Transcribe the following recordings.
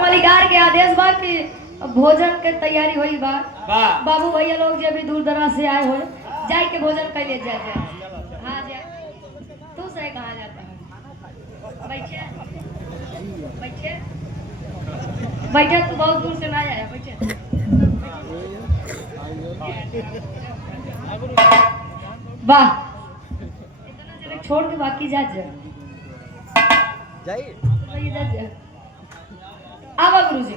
मालिकार के आदेश बा कि भोजन के तैयारी हुई बा। बाबू भैया लोग जो भी दूर दराज से आए हो जाए के भोजन कर ले जाए। हाँ जा तू से कहाँ जाता है? बैठे बैठे बैठे तू बहुत दूर से ना आया। बैठे वाह इतना जरा छोड़ के बाकी जा जाइए। आवा गुरुजी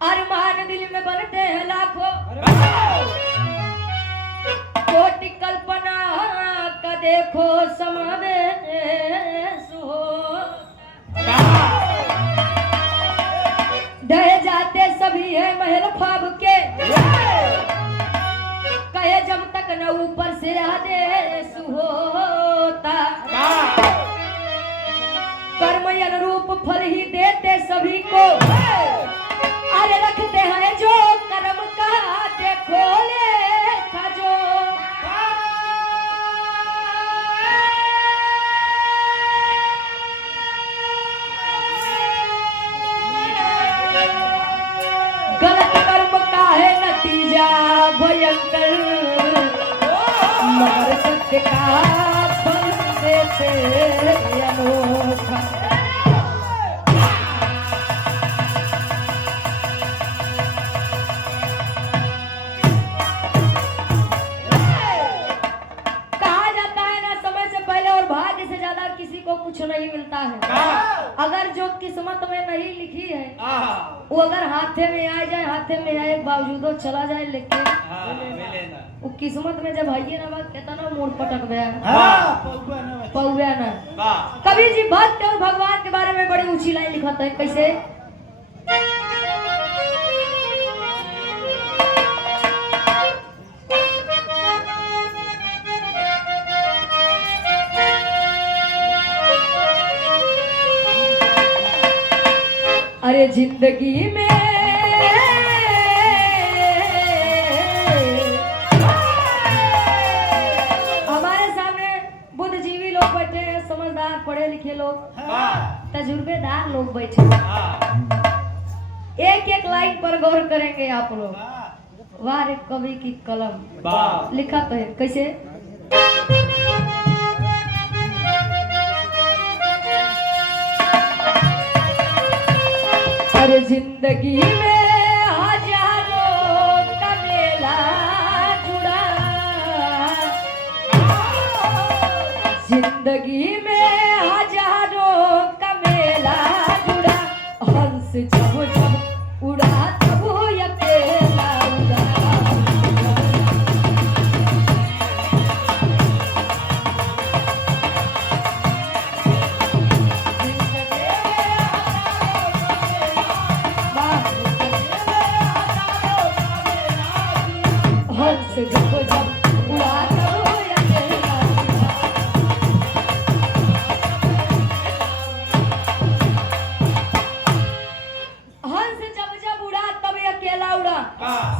अरमान दिल में बनते हैं लाखों कोटि कल्पना का देखो समावेश हो ढह जाते सभी है महल ख्वाब के कहे जब तक न ऊपर से आदेश होता कर्म अनुरूप फल ही देते सभी को अरे रखते हैं जो कर्म का देखो लेखा जो गलत कर्म का है नतीजा भयंकर मगर सत्य का फल देते अनोखा। किसी को कुछ नहीं मिलता है। अगर जो किस्मत में नहीं लिखी है वो अगर हाथे में आ जाए हाथे में आए बावजूदो चला जाए लेकिन वो किस्मत में जब आइए ना बात कहता ना मोड़ पटक गया पौया ना। कभी जी भक्त और भगवान के बारे में बड़ी ऊंची लाइन लिखा है कैसे अरे जिंदगी में हमारे सामने बुद्धिजीवी लोग बैठे हैं समझदार पढ़े लिखे लोग तजुर्बेदार लोग बैठे एक एक लाइन पर गौर करेंगे आप लोग। वाह रे कवि की कलम लिखा तो है कैसे हर जिंदगी में हजारों का मेला जुड़ा जिंदगी में हजारों का मेला जुड़ा हंस जब जब उड़ा तब अकेला उड़ा हंस जब जब उड़ा तब अकेला हंस जब जब उड़ा तब अकेला उड़ा।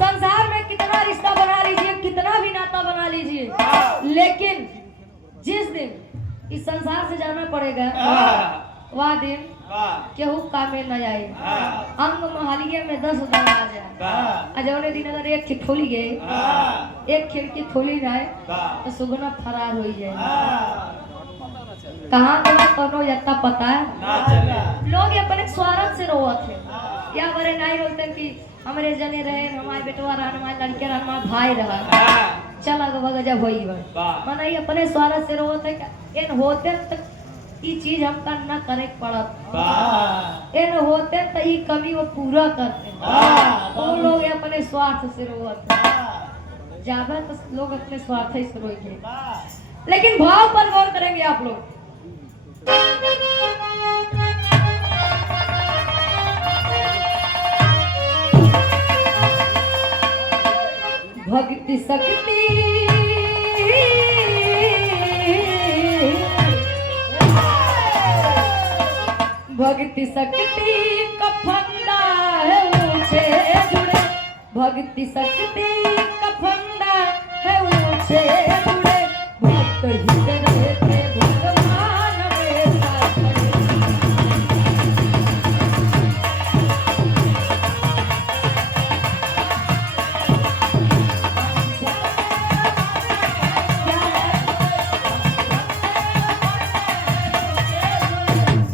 संसार में कितना रिश्ता बना लीजिए कितना भी नाता बना लीजिए लेकिन जिस दिन इस संसार से जाना पड़ेगा वह दिन केहू कामे न आए अंग महलिए में 10 दम आ जाए अजौने दिन अगर एक खिड़की खोली गए एक खिड़की खोली जाए तो सुगना फरार हो जाए। कहाँ कौनो यत्ता पता है लोग अपने स्वार्थ से रोवत है या बड़े नहीं रोते कि हमारे जने रहे हमारे बेटवा रहा हमारे लड़के रहा हमारे भाई रहा चल अग जब हो मन अपने स्वार्थ से रोवत है इन होते तक ये चीज हमका न करे पड़त इन होते तो ये कमी वो पूरा करते वो लोग अपने स्वार्थ से रोवत ज्यादा तो लोग अपने स्वार्थ ही से रोएंगे लेकिन भाव पर गौर करेंगे आप लोग। भक्ति शक्ति भक्ति शक्ति का फंदा है ऊंचे जुड़े, भक्ति शक्ति का फंदा है ऊंचे जुड़े, भक्त हित रहते भगवान में साथ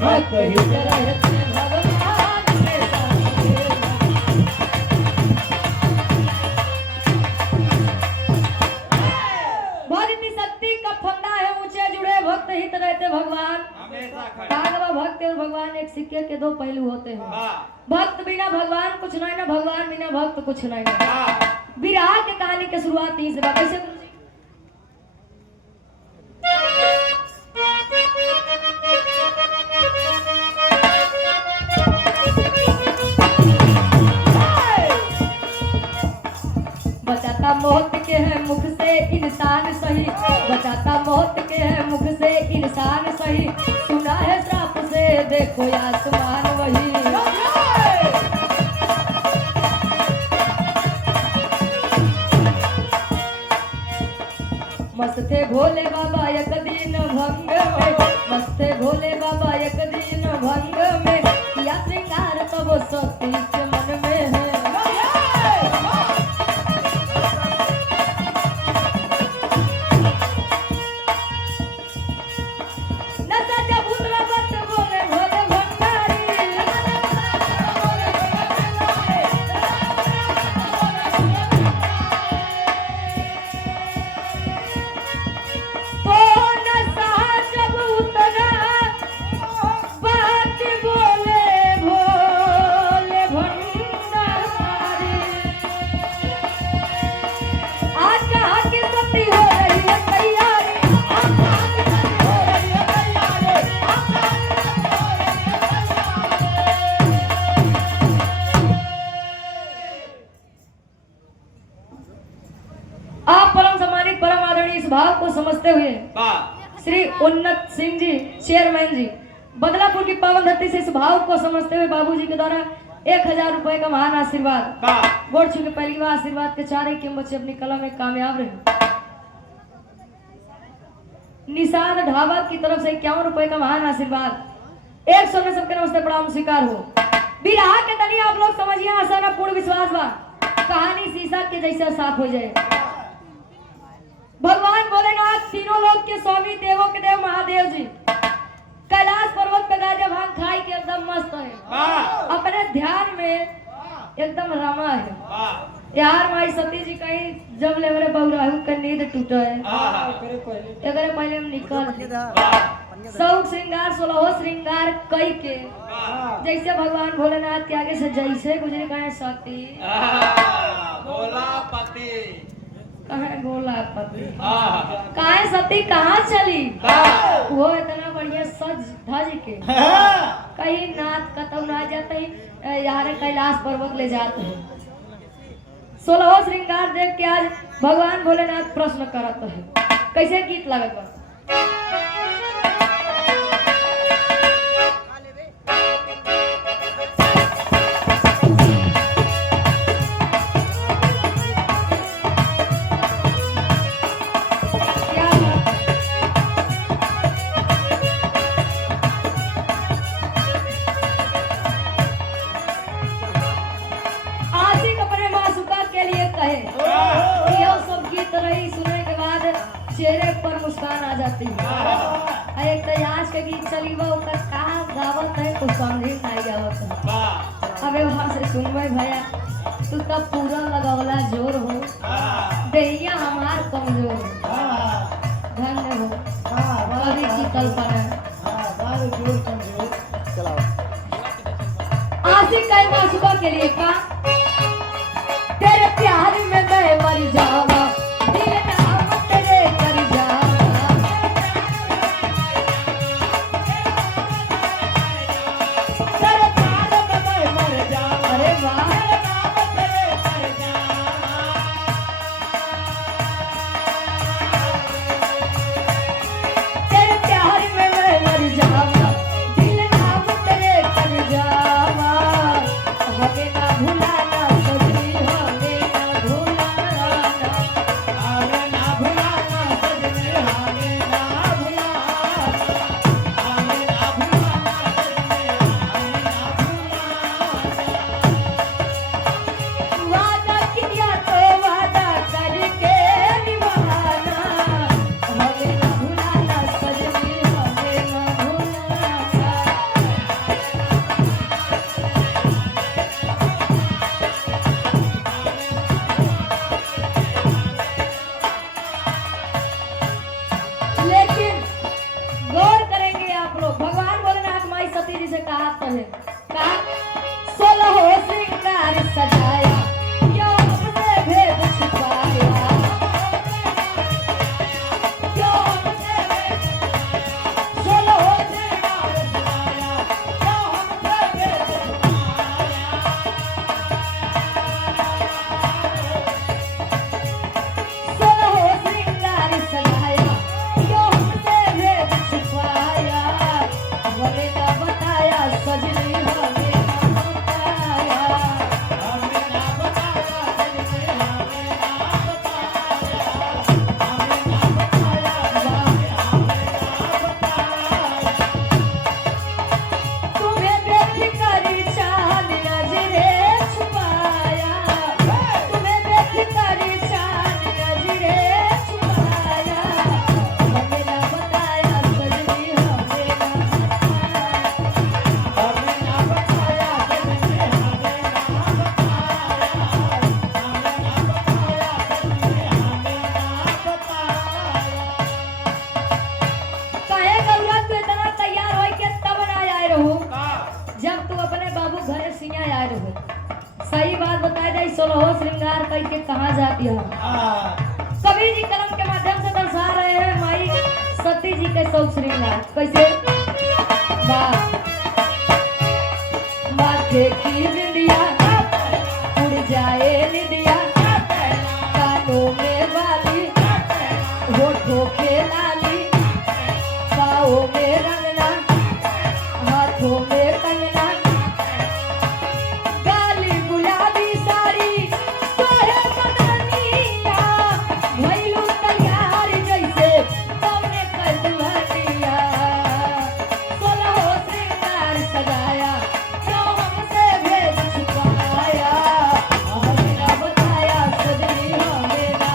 भक्त हित रहते भगवान में साथ। भक्ति शक्ति का फंदा है ऊंचे जुड़े, भक्त हित रहते भगवान हमेशा खड़े। भागवा भक्त और भगवान एक सिक्के के दो पहलू होते हैं। भक्त बिना भगवान कुछ नहीं ना, भगवान बिना भक्त कुछ नहीं ना। विराह के कहानी के शुरुआत तीसरा कैसे गुरुजी? बचाता मौत के है मुख से इंसान सही, बचाता मौत के है मुख से इंसान सही, सुना है श्राप से देखो आसमान वही। मस्त थे भोले बाबा एक दिन भंग में, मस्त थे भोले बाबा एक दिन भंग में, किया श्रृंगार तब सती के मन में है। आप परम सम्मानित परम आदरणीय इस भाव को समझते हुए श्री उन्नत सिंह जी चेयरमैन जी बदलापुर की पावन धरती से इस भाव को समझते हुए बाबूजी के द्वारा 1000 रुपए का महान आशीर्वाद गोड़ छू के पहली बार आशीर्वाद के चारे के बच्चे अपनी कला में कामयाब रहे। निषाद ढाबा की तरफ से 51 रुपए का महान आशीर्वाद। एक सौ में सबके नमस्ते प्रणाम स्वीकार हो। विराह के तनी आप लोग समझिए, आशा ना पूर्ण विश्वास बा कहानी शीशा के जैसा साफ हो जाए। भगवान भोलेनाथ तीनों लोग के स्वामी देवों के देव महादेव जी कैलाश पर्वत पे गाजा भांग खाई के एकदम मस्त है, अपने ध्यान में एकदम रमा है। यार माई सती जी कहीं जब ले मेरे बहुराहु का नींद टूटा है, एकरे पहले हम निकल सौ श्रृंगार 16 श्रृंगार कई के जैसे भगवान भोलेनाथ के आगे से जैसे गुजरे कहे सती भोलापति कहे गोलापति कहे सती कहाँ चली, वो इतना बढ़िया सज धज के कहीं नाथ कतौ ना जाते यार कैलाश पर्वत ले जाते हैं। 16 श्रृंगार देख के आज भगवान भोलेनाथ प्रश्न करत है। कैसे गीत लगत बा? चेहरे पर मुस्कान आ जाती है। एक तो आज के गीत चली वो का गावत है तो समझे नहीं गावत है। अबे वहां से सुनवे भैया तू तब पूरा लगावला जोर हो दैया हमार कमजोर धन्य हो कवि की कल्पना आशिक कई मासूका के लिए का तेरे प्यार में मैं मर जावा बात है का सोलह श्रृंगार सजाया क्यों हमसे भेद छुपाया क्यों हमसे भेद सोलह श्रृंगार सजाया क्यों हमसे भेद सोलह श्रृंगार सजाया क्यों हमसे भेद छुपाया हमें ना बताया सजनी हमें ना बताया हमें ना बताया सजनी हमें ना बताया हमें ना बताया तुम्हें बेफिक्री चांद नजरे छुपाया तुम्हें बेफिक्री चांद नजरे छुपाया हमें ना बताया सजनी हमें ना बताया हमें ना बताया सजनी हमें ना बताया काहे गौरा तू इतना तैयार होई के तब ना आए रहो जब तू अपने बाबू घरे सिया आए रहो सही बात बताए जाए सोलह श्रृंगार करके कहाँ जाती है कबीर जी कलम के माध्यम से दर्शा रहे हैं माई सती जी के सौ श्रृंगार कैसे माथे की बिंदिया उड़ जाए निदिया कानों में वाली होठों के लाली पाँवों में रंगना हाथों में कंगना काली गुलाबी साड़ी तोहे बदनिया भइलू तैयार जैसे कौने कदुहनिया सोलह श्रृंगार सजाया क्यों हमसे भेद छुपाया हमें ना बताया सजनी हमें ना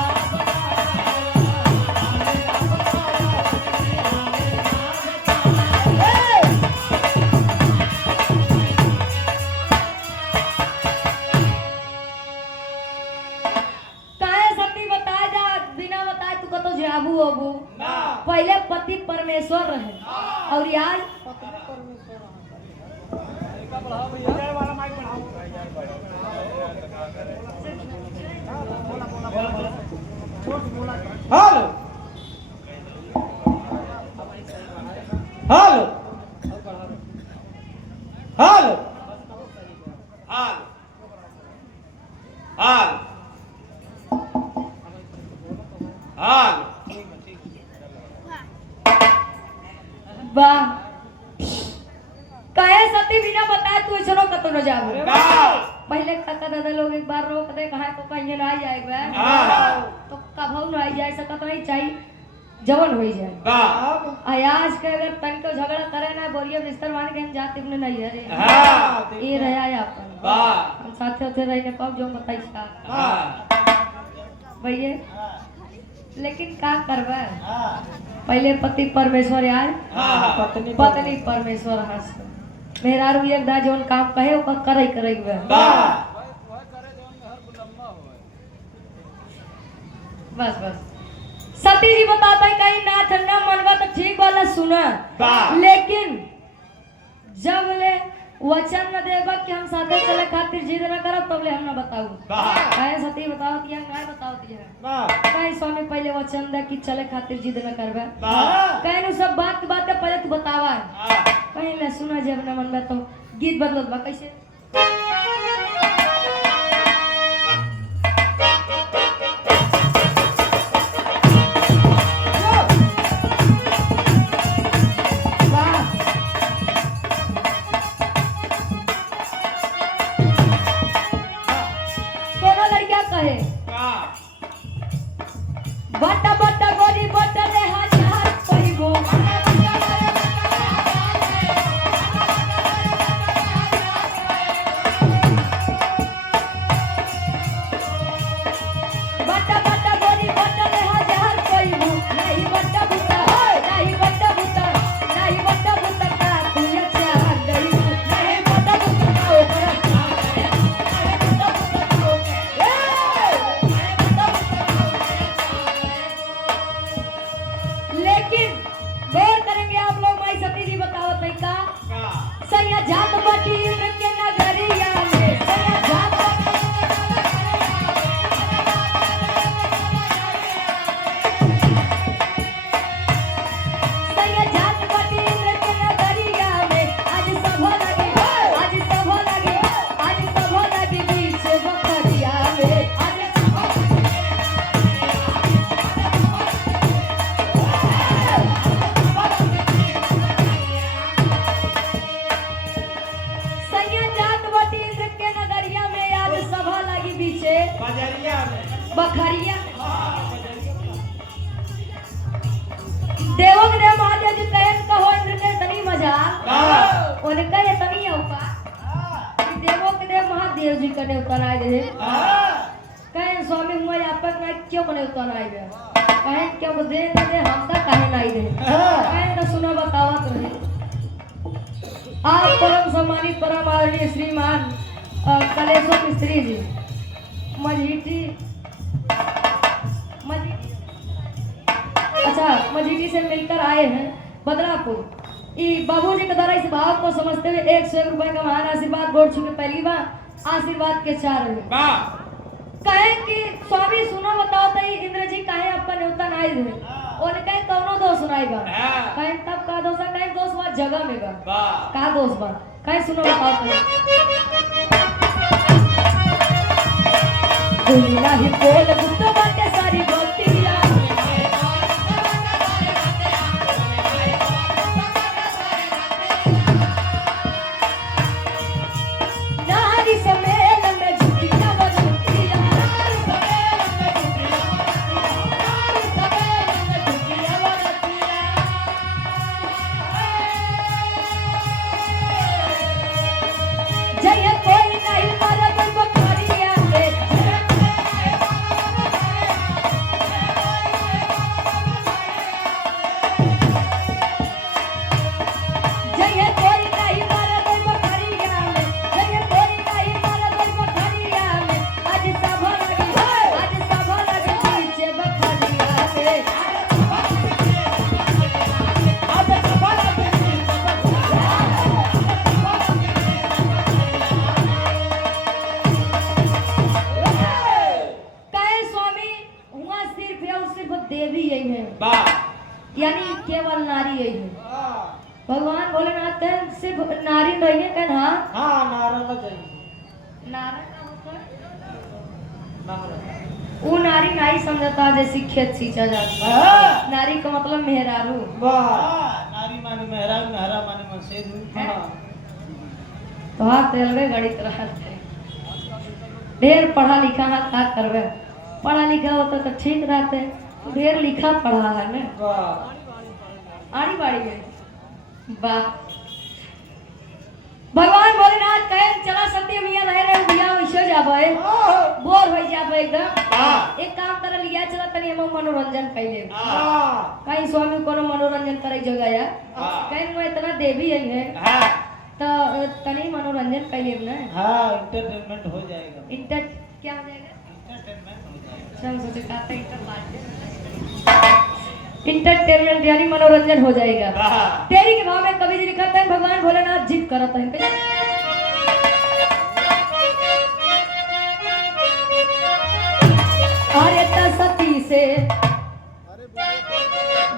काहे सती बताए जा बिना बताए तू कतो जाबू होबू पहले पति परमेश्वर रहे और आज हेलो हेलो हेलो हाल हाल हाल वाह काहे सती बिना बताए तू इसरो कतो न जाबू पहले काका दादा लोग एक बार रोक दे कहा तो कहीं ना जाए एक बार तो कभू ना जाए सकत नहीं चाहिए जवन हो जाए आज के अगर तन को झगड़ा करे ना बोरिया बिस्तर मान के हम जाते अपने नहीं है रे ये रहा है अपन हम साथे होते रहे कब जो बताई भैया लेकिन का करबा पहले पति परमेश्वर यार पत्नी परमेश्वर हंस मेहरारू एक दा जोन काम कहे ओकर करे करे बस बस सती जी बताता है कहीं नाथ न मनवा तो ठीक वाला सुना लेकिन जब ले वचन न देबा कि हम साथे चले खातिर जिद न करब तब ले हम न बताऊ काहे सती बताओ दिया काय बताओ दिया काहे स्वामी पहले वचन दे कि चले खातिर जिद न करबे काहे नु सब बात की बात पहले तू बतावा कहीं ले सुना जब न मनवा तो गीत बदलत बा कैसे बटा बटा गोरी बटा रे हजार कहिबो उनका ये तनी होगा कि देवों के देव महादेव जी कने उतर आए रहे कहे स्वामी हुआ आपक ना क्यों कने उतर आए रहे कहे क्यों दे हम तक कहे नहीं रहे कहे ना सुना बतावत रहे आप परम सम्मानित परम आदरणीय श्रीमान कलेश्वर मिस्त्री जी मजीठी मजीठी से मिलकर आए हैं बदलापुर बाबूजी के द्वारा इस भाव को समझते हुए 101 रुपए का महान आशीर्वाद बोल चुके पहली बार आशीर्वाद के 4 कहे कि स्वामी सुनो बताओ तो इंद्र जी कहे आपका न्योता नहीं दे और कहे कौनो दोष सुनाई बा कहे तब का दोष है कहे दोष बा जगह में बा का दोष बा कहे सुनो बताओ तो दुनिया ही बोल गुप्त बातें सारी बतिया यानी केवल नारी यही है भगवान भोलेनाथ सिर्फ नारी नहीं है कहना हाँ नारा चाहिए नारा का वो नारी नहीं समझता जैसी खेत सींचा जाता नारी का मतलब मेहरारू नारी माने मेहरारू मेहरा माने मसेदू तो हाथ रेलवे गाड़ी तरह ढेर पढ़ा लिखा है क्या करवे पढ़ा लिखा होता तो ठीक रहते ढेर लिखा पढ़ा है ना आड़ी बाड़ी में वाह भगवान भोलेनाथ कहे चला सत्य मियां रह रहे भैया वैसे जाबे बोर हो जाबे एकदम एक काम कर लिया चला तनी हम मनोरंजन कैले कहीं स्वामी को मनोरंजन करे जगह या कहीं वो इतना देवी है तो तनी मनोरंजन कैले ना हां एंटरटेनमेंट हो जाएगा इंटर क्या हो जाएगा एंटरटेनमेंट हो जाएगा चल सोचे कहते इंटरटेनमेंट यानी मनोरंजन हो जाएगा तेरी के भाव में कवि जी लिखते हैं भगवान भोलेनाथ जिद करते हैं अरे सती से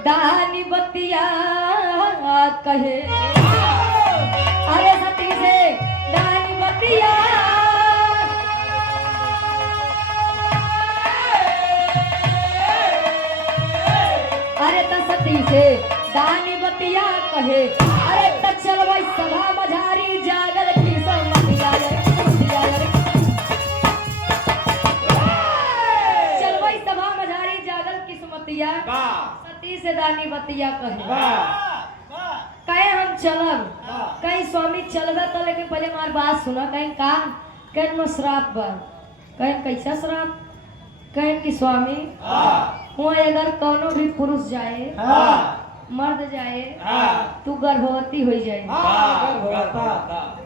दानी बतिया कहे अरे सती से दानी बतिया अरे सती से दानी बतिया कहे अरे चल भाई सभा मझारी जागल की समतिया चल भाई सभा मझारी जागल की समतिया सती से दानी बतिया कहे हम चलब कहीं स्वामी चलबे तो लेकिन पहले हमारी बात सुना कहीं का कहीं श्राप बा कहीं कैसा श्राप कहीं कि स्वामी हुआ अगर कौनो भी पुरुष जाए मर्द जाए तू गर्भवती हो जाए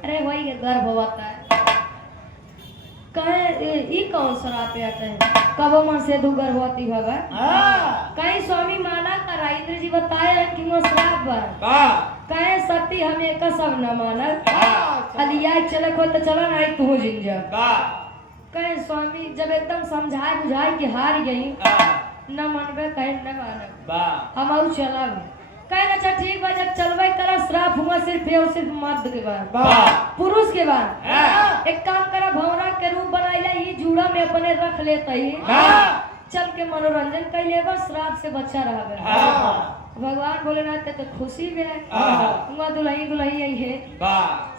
अरे वही गर्भवता कहे ई कौन श्राप आता है कब मन से तू गर्भवती भगा कहीं स्वामी माना करा इंद्र जी बताए कि वो श्राप बा कहे सती हमें एक सब न माना अलिया चले को तो चला नहीं तू जिन जा कहे स्वामी जब एकदम समझाए बुझाए कि हार गई न मनबे कहे न मानब हम आउ चलब कहे अच्छा ठीक बा जब चलबे करा श्राप हुआ सिर्फ मर्द के बाद पुरुष के बाद एक काम करा भौरा के रूप बनाइला ही जूड़ा में अपने रख लेते ही चल के मनोरंजन कर लेगा श्राप से बच्चा रहा भगवान भोलेनाथ के तो खुशी में है हुआ दुल्ही दुल्ही यही है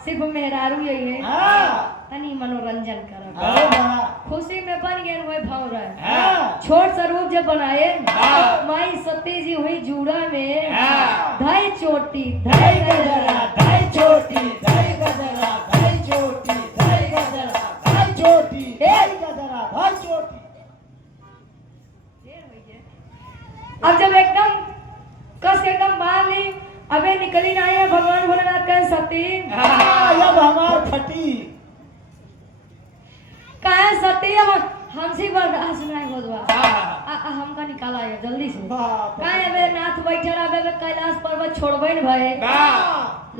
सिर्फ मेहरारू यही है तनी मनोरंजन कर खुशी में बन गए हुए भौरा छोट सा रूप जब बनाए माई सती जी हुई जूड़ा में धाई चोटी धाई चोटी मान ली अबे निकली नहीं है भगवान भोलेनाथ कहे सती अब हमार फटी कहे सती अब हमसे बर्दाश्त नहीं होत बा हमका निकाला है जल्दी से कहे अबे नाथ बैठल अबे कैलाश पर्वत छोड़बे न भए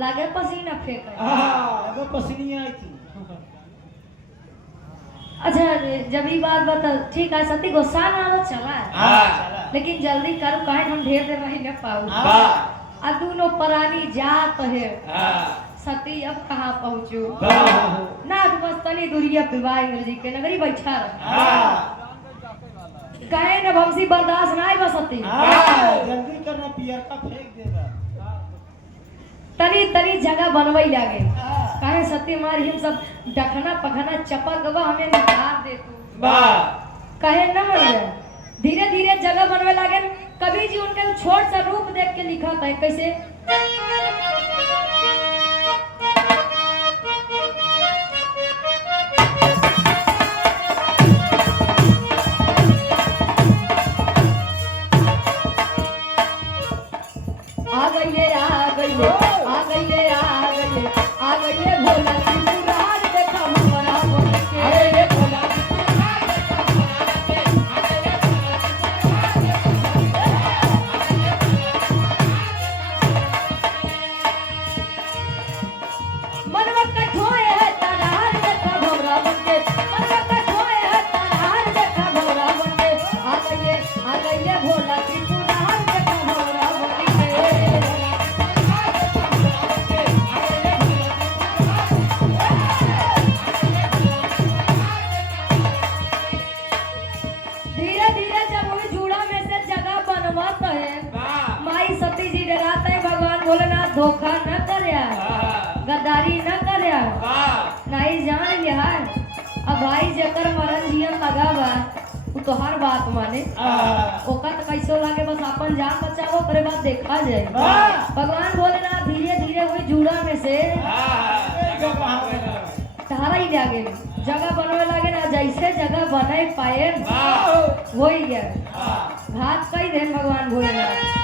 लागे पसीना फेंक अब पसीनी आई थी अच्छा जब ये बात बता ठीक है सती गुस्सा ना आवत चला चला लेकिन जल्दी करो कहे हम ढेर देर रही न पाऊ आ दोनों प्राणी जात है सती अब कहाँ पहुँचू नाथ बस तनी दूरिया पे वाहिगुरु जी के नगरी बैठा कहे न हमसी बर्दाश्त नहीं बसती जल्दी करना पियर का फेंक देगा तनी तनी जगह बनवई लागे कहे सती मारी हम सब डखना पखना चपक गवा हमें निकाल दे तू कहे न मर जाए धीरे धीरे जगह बनवे लागे कभी जी उनके छोट सा रूप देख के लिखा है कैसे आ गईले भोला त्रिपुरार देखा हमारा बोल के भोला मनवा कठोए है तारार देखा भोला बोल के मनवा कठोए है तारार देखा भोला बोल के आ गईले भोला त्रिपुरार देखा भोला बोल के धीरे धीरे जब वो जूड़ा में से जगह बनवत है माई सती जी डराते है भगवान भोलेनाथ धोखा न करया गद्दारी न करया नहीं जान लिया है अब भाई जकर मरण जियन लगा बा वो तो हर बात माने ओका तो कैसे लागे बस अपन जान बचाओ करे बात देखा जाए भगवान भोलेनाथ धीरे धीरे वही जूड़ा में से तारा ही लागे जगह बनवे लागे ना जैसे जगह बने पाए वही है घात कई दे भगवान भोलेनाथ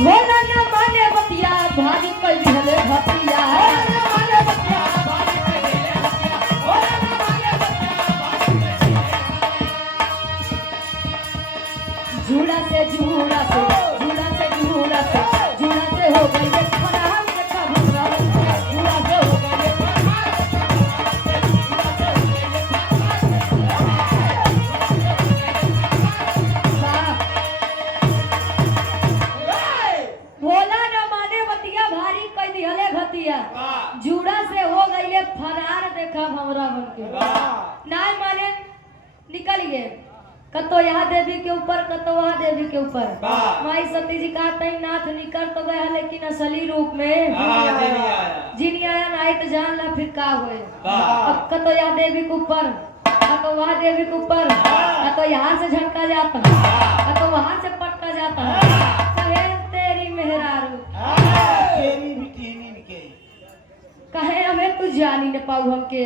भोला न माने बतिया भाजी कई दिहले भतिया झूला से झूला से झूला से झूला से झूला से हो गई फराम देखा भगवान झूला से हो गई भोला न माने बतिया भारी कई दिहले भतिया जूड़ा से हो गईले फरार देखा भमरा बन के ना माने निकल गए कतो यहाँ देवी के ऊपर कतो वहाँ देवी के ऊपर माई सती जी कहते हैं नाथ निकल तो गया लेकिन असली रूप में जिन आया नहीं तो जान ला फिर का हुए अब कतो यहाँ देवी के ऊपर कतो वहाँ देवी के ऊपर कतो यहाँ से झटका जाता कतो वहाँ से पटका जाता कहे तेरी मेहरारू तेरी बिटियानी निके कहे हमें तू जानी न पाऊ हम के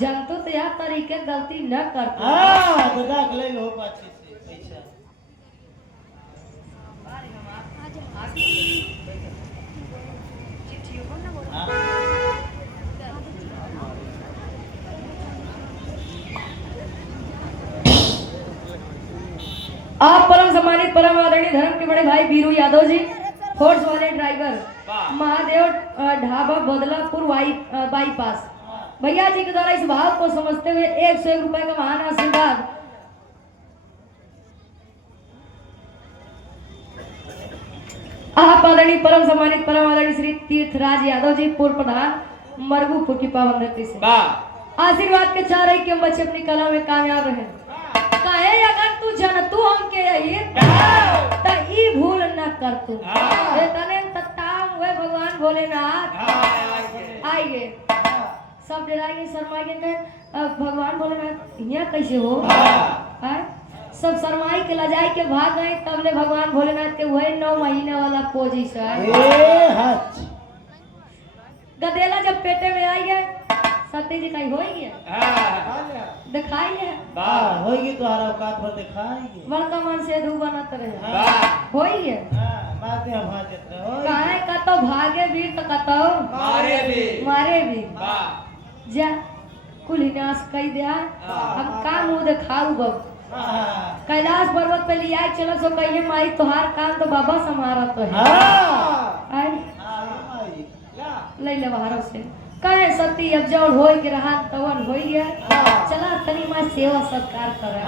जंतु तो यह तरीके गलती न करते दादा ले लो पाछे से पैसा आप परम सम्मानित परम आदरणीय धर्म के बड़े भाई बीरू यादव जी फोर्स वाले ड्राइवर महादेव ढाबा बदलापुर बाईपास भैया जी के द्वारा इस भाव को समझते हुए 101 रुपए का महान आशीर्वाद आप आदरणीय परम सम्मानित परम आदरणीय श्री तीर्थराज यादव जी पूर्व प्रधान मरगूपुर की पावन धरती से आशीर्वाद के चाह रही कि हम बच्चे अपनी कला में कामयाब रहे कहे अगर तू जनतू हम के त ई भूल न कर तू तने तत्ताम हुए भगवान भोलेनाथ आइए सब डराएंगे शर्माएंगे कहे भगवान भोलेनाथ यहाँ कैसे हो सब शर्माई के लजाई के भाग गए तब ले भगवान भोलेनाथ के वही 9 महीने वाला पोजीशन गदेला जब पेटे में आई गए सती जी कहीं होई गया दिखाई है होई तो हर औकात पर दिखाएंगे बड़का मन से धू बनत रहे होई है काते हम भाजत रहो काहे का तो भागे वीर तो कतो मारे भी जा कुल हिनास कई दिया हम का मुंह दिखाऊ बब कैलाश पर्वत पे लिया चलो सो कहिए माई तोहार काम तो बाबा समारा तो है आई ले ले बाहर से कहे सती अब जौड़ होई के रहा तवन होई गया चला तनी मां सेवा सत्कार करे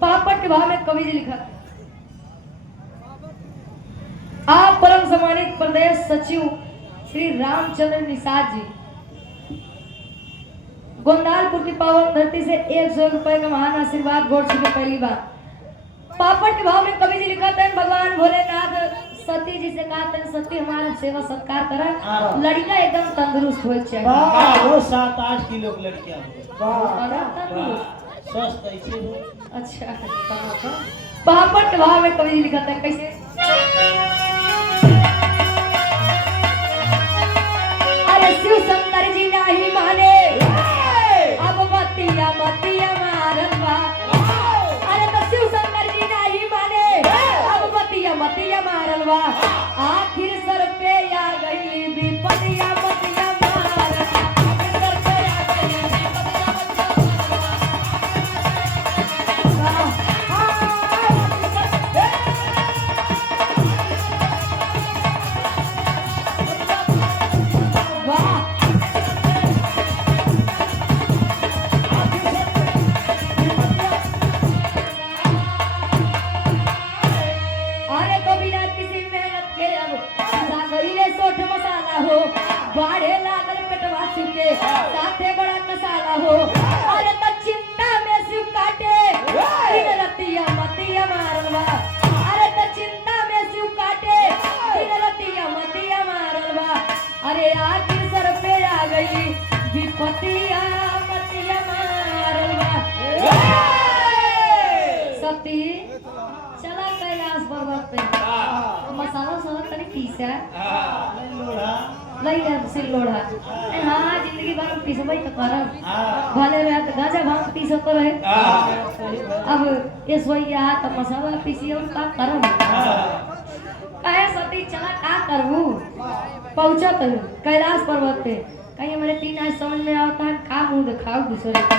पापट के भाव में कवि जी लिखा आप परम सम्मानित प्रदेश सचिव श्री रामचंद्र निषाद जी गोंदालपुर की पावन धरती से 100 रुपए का महान आशीर्वाद घोट चुके पहली बार पापड़ के भाव में कवि जी लिखा था भगवान भोलेनाथ सती जी से कहा था सती हमारा सेवा सत्कार करा लड़का एकदम तंदुरुस्त हो चाहिए वो 7-8 किलो की लड़कियां स्वस्थ ऐसे हो अच्छा पापड़ के भाव में कवि जी लिखा था कैसे अरे शिव शंकर जी नहीं माने अब बतिया बतिया मारवा अरे तो शिव शंकर जी नहीं माने अब बतिया बतिया मारवा आखिर सर पे आ गई विपतिया बतिया मारवा सर पे आ गई बाढ़े लागल पेटवा शिव के साथे बड़ा मसाला हो अरे तो चिंता में शिव काटे दिन रतिया मतिया मारलवा अरे तो चिंता में शिव काटे दिन रतिया मतिया मारलवा अरे आखिर सर पे आ गई विपतिया मतिया मारलवा सती चला कैलाश पर्वत पे मसाला सब तनी पीसा लई ले सिल लोढ़ा हां जिंदगी भर पीसबई त करब भले रहे त गाजा भांग पीसो तो रहे अब ये सोइया त मसाला पीसियो का करब काहे सती चला का करबू पहुंचत कैलाश पर्वत पे कहीं हमारे 3 आज समझ में आता है का मुंह दिखाओ दूसरे को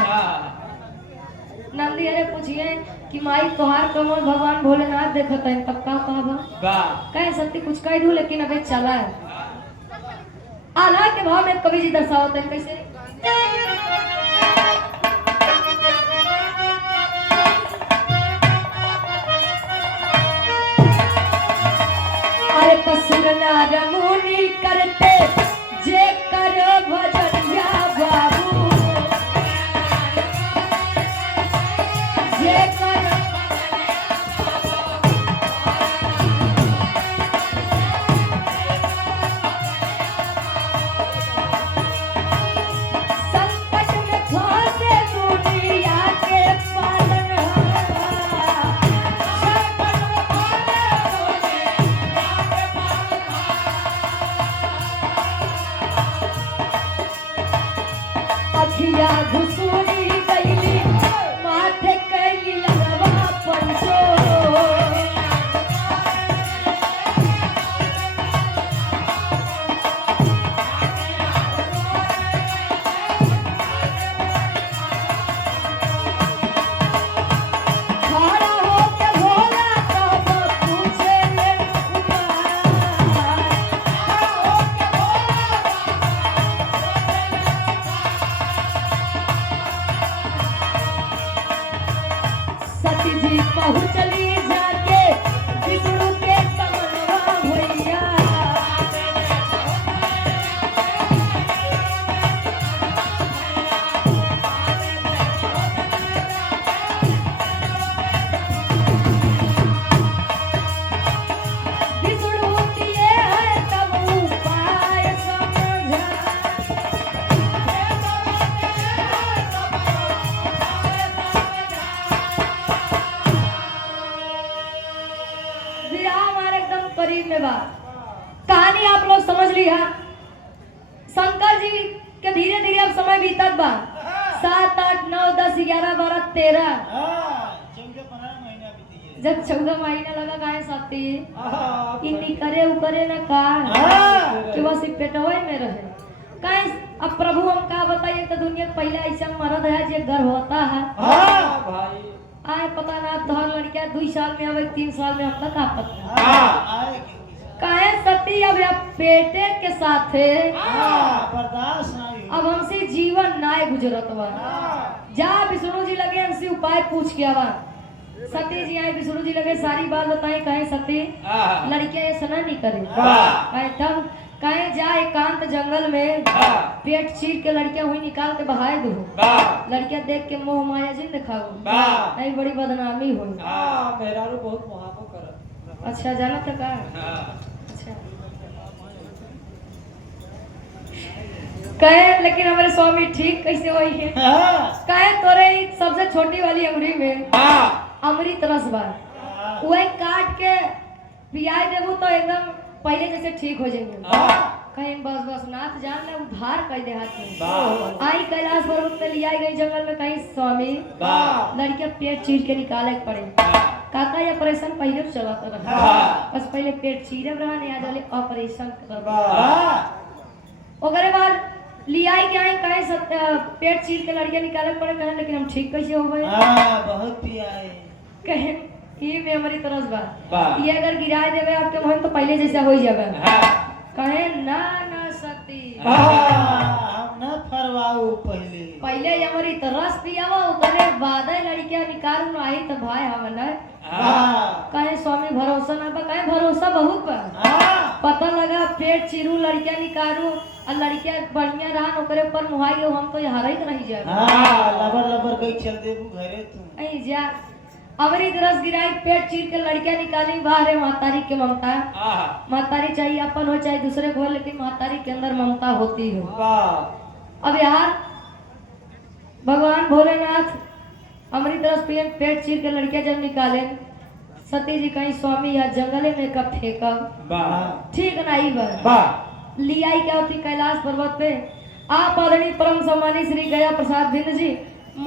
नंदी अरे पूछिए कि माई तोहार कमर भगवान भोलेनाथ देखत है तब का कहबा कहे सती कुछ कह दू लेकिन अबे चला आला के भाव में कवि जी दर्शावत है कैसे अरे कसुर नार मुनि करते जे कर भजनिया बाबू जे कर अखिया घुसूरी गईली माथे कैली लगवा पंचो खड़ा होके भोला तब पूछे ले सती जी पहुँचली जाके विष्णु के कमलवा भैया विष्णु किए है तब उपाय समझा करीब में बात कहानी आप लोग समझ लिया शंकर जी के धीरे धीरे अब समय बीतत बा 7, 8, 9, 10, 11, 12, 13 चौदह 15 महीना बीती है जब 14 महीना लगा गाय सती इन्नी करे उकरे न का कि बस ई पेटवा में रहे काहे। अब प्रभु हम का बताइए तो दुनिया के पहले ऐसा मर्द है जो गर्भ होता है भाई आए पता ना तोहर लड़किया 2 साल में आवे 3 साल में हम तक आपत काहे सती अब या पेटे के साथे बर्दाश्त नहीं अब हमसे जीवन नाय गुजरत बा जा विष्णु जी लगे हमसे उपाय पूछ के आवा। सती जी आए विष्णु जी लगे सारी बात बताए कहे सती लड़कियां ये सना नहीं करे कहे तब कहे जा एकांत जंगल में पेट चीर के लड़कियां हुई निकाल के बहाए दो लड़कियां देख के मोह माया जिन दिखाओ नहीं बड़ी बदनामी हुई मेहरारू बहुत मोहाबो करत। अच्छा जाना था का अच्छा कहे लेकिन हमारे स्वामी ठीक कैसे हुई है कहे तोरे सबसे छोटी वाली अंगुरी में अमृत रस बा वही काट के पियाई देबू तो एकदम पहले जैसे ठीक हो जाएंगे कहीं बस बस नाथ जान ले उधार कर दे हाथ में आई कैलाश पर्वत पे लिया गई जंगल में कहीं स्वामी लड़कियां पेट चीर के निकाले पड़े काका ये ऑपरेशन पहले चलाता रहा बस पहले पेट चीरे रहा नहीं आज वाले ऑपरेशन ओकरे बाद लियाई के आए कहे पेट चीर के लड़कियां निकाले पड़े कहे लेकिन हम ठीक कैसे हो गए बहुत पियाए कहे ये में हमारी तरस बात ये अगर गिराए देवे आपके मन तो पहले जैसा हो जावे कहे ना ना सती हम ना फरवाऊ पहले पहले हमारी तरस पियावा ओकरे बाद लड़कियां निकालू ना आई तो भाई हम ना कहे स्वामी भरोसा ना बा कहे भरोसा बहुत बा पता लगा पेट चिरू लड़कियां निकालू और लड़कियां बढ़िया रहा ओकरे ऊपर मुहाई हम तो हारा ही रही जाए लबर लबर कहीं चल देबू घरे तू ऐ जा अमृत रस गिराई पेट चीर के लड़कियां निकाली बाहर मातारी के ममता मातारी चाहिए अपन हो चाहे दूसरे को हो लेकिन मातारी के अंदर ममता होती है। अब यार भगवान भोलेनाथ अमृत रस पिए पेट चीर के लड़कियां जब निकाले सती जी कहीं स्वामी या जंगले में कब फेंका ठीक नहीं बा लियाई क्या होती कैलाश पर्वत पे आप आदरणीय परम सम्मानी श्री गया प्रसाद भिंद जी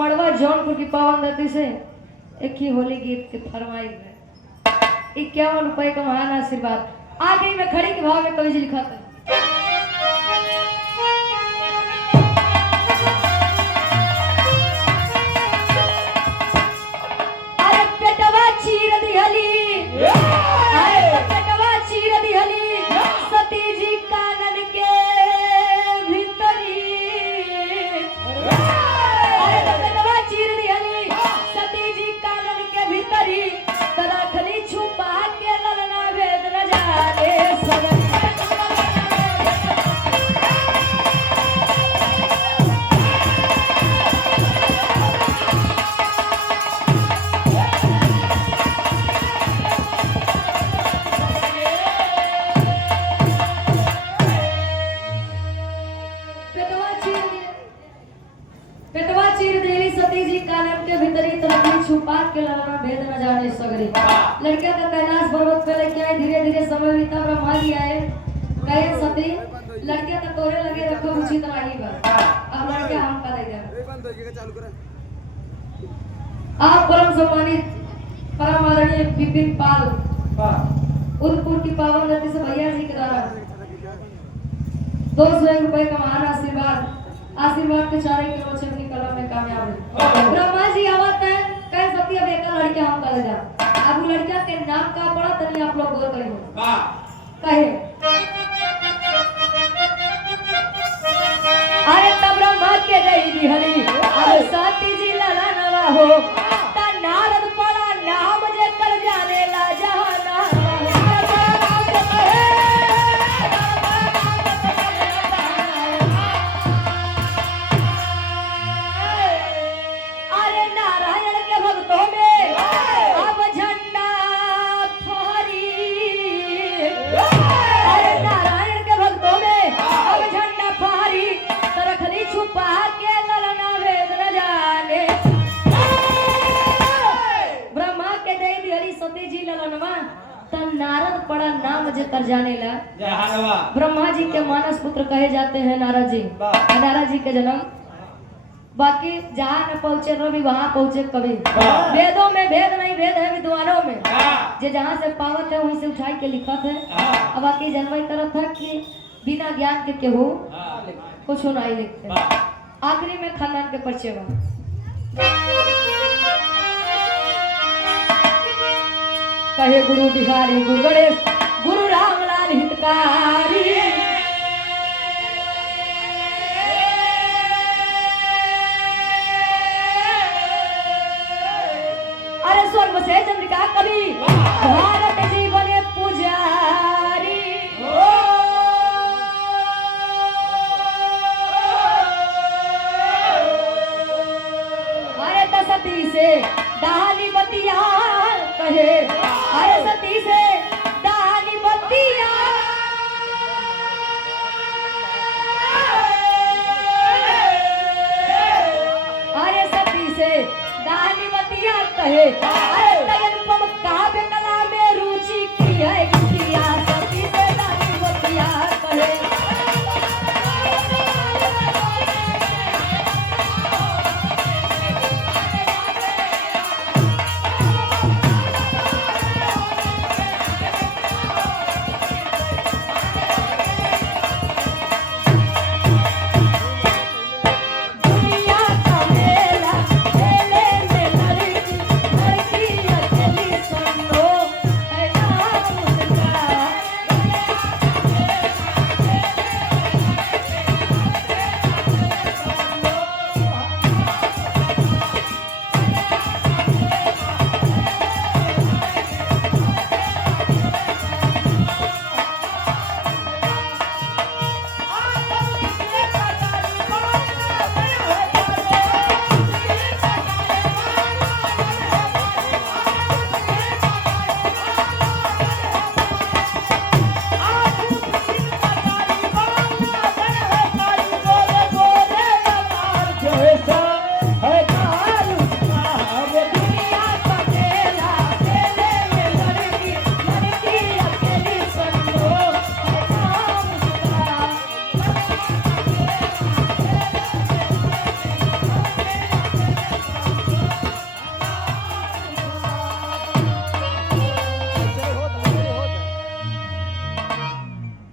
मड़वा जौनपुर की पावन धरती से एक ही होली गीत के फरमाई में 51 रुपए का महान आशीर्वाद आ गई मैं खड़ी के भाव में कवि जी लिखा था अरे पेटवा चीर दिहली अरे पेटवा चीर दिहली सती जी कानन के भीतरी अरे पेटवा चीर दिहली सती जी कानन के भीतरी तरखली छुपा के ललना भेद न जाने सगन पेटवा चीर देली सती जी कानन के भीतरी तरखली छुपा के ललना भेद न जाने सगरी लड़किया का कैलाश पर्वत पे लेके आए धीरे धीरे समय बीता ब्रह्मा जी आए कहे सती लड़किया का तोरे लगे रखो उचित नहीं बा अब लड़किया हम कर दे आप परम सम्मानित परम आदरणीय विपिन पाल उदयपुर की पावन धरती से भैया जी के द्वारा 201 रुपए का महान आशीर्वाद के चारे किलो से अपनी कलम में कामयाब है। ब्रह्मा जी आवत है कह सकती अब एक लड़कियां हम कर जा अब लड़कियां के नाम का पड़ा तनी आप लोग गौर करिए कहे अरे तब ब्रह्मा के गई दिहली अरे सती जी लला नवा हो ता नारद पड़ा नाम जे कर जाने ला जहाना नारद पड़ा नाम जे कर जाने ला ब्रह्मा जी के मानस पुत्र कहे जाते हैं नारद जी। नारद जी के जन्म बाकी जहाँ न पहुँचे रवि वहाँ पहुँचे कभी। हाँ। वेदों में भेद नहीं, भेद है विद्वानों में। हाँ। जे जहाँ से पावत है वहीं से उठाई के लिखत है। हाँ। अब बाकी जनवई तरफ था कि बिना ज्ञान के केहू कुछ नहीं लिखते। आखिरी में खानदान के परिचय बा। कहे गुरु बिहारी गुरु गणेश गुरु राम